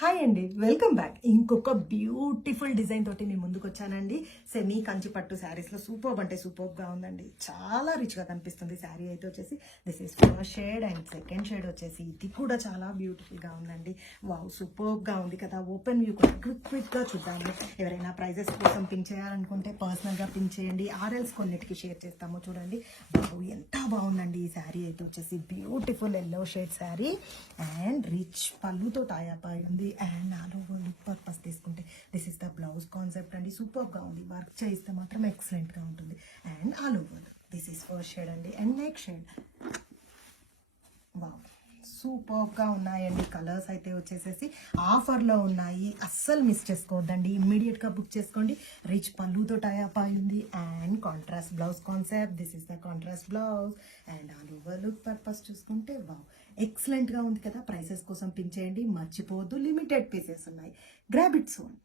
Hi అండి, welcome back. ఇంకొక beautiful design తోటి నేను ముందుకు వచ్చానండి. సెమీ కంచి పట్టు శారీస్లో సూపర్బ్ అంటే సూపర్బ్గా ఉందండి. చాలా రిచ్గా కనిపిస్తుంది శారీ అయితే వచ్చేసి. This is first shade and second shade వచ్చేసి ఇది కూడా చాలా బ్యూటిఫుల్గా ఉందండి. వావ్, సూపర్బ్గా ఉంది కదా. ఓపెన్ వ్యూ కూడా క్విక్గా చూద్దాము. ఎవరైనా ప్రైజెస్ కోసం పిన్ చేయాలనుకుంటే పర్సనల్గా పిన్ చేయండి, ఆర్ఎల్స్ కొన్నిటికి షేర్ చేస్తాము. చూడండి బాబు, ఎంత బాగుందండి ఈ శారీ అయితే వచ్చేసి. Beautiful yellow shade sari and rich పళ్ళుతో టాయాపాయి ఉంది. And all over look purpose తీసుకుంటే this is the blouse concept అండి. సూపర్గా ఉంది. వర్క్ చేయిస్తే మాత్రం ఎక్సలెంట్గా ఉంటుంది. And all over this is first shade అండి. అండ్ నెక్స్ట్ షేడ్ వావ్, సూపర్గా ఉన్నాయండి. కలర్స్ అయితే వచ్చేసేసి ఆఫర్లో ఉన్నాయి, అస్సలు మిస్ చేసుకోవద్దండి. ఇమ్మీడియట్గా బుక్ చేసుకోండి. రిచ్ పళ్ళుతో టైప్ అయి ఉంది and contrast blouse concept. This is the contrast blouse and all over look purpose చూసుకుంటే వావ్, ఎక్సలెంట్గా ఉంది కదా. ప్రైసెస్ కోసం పిన్ చేయండి, మర్చిపోవద్దు. లిమిటెడ్ పీసెస్ ఉన్నాయి. Grab it son.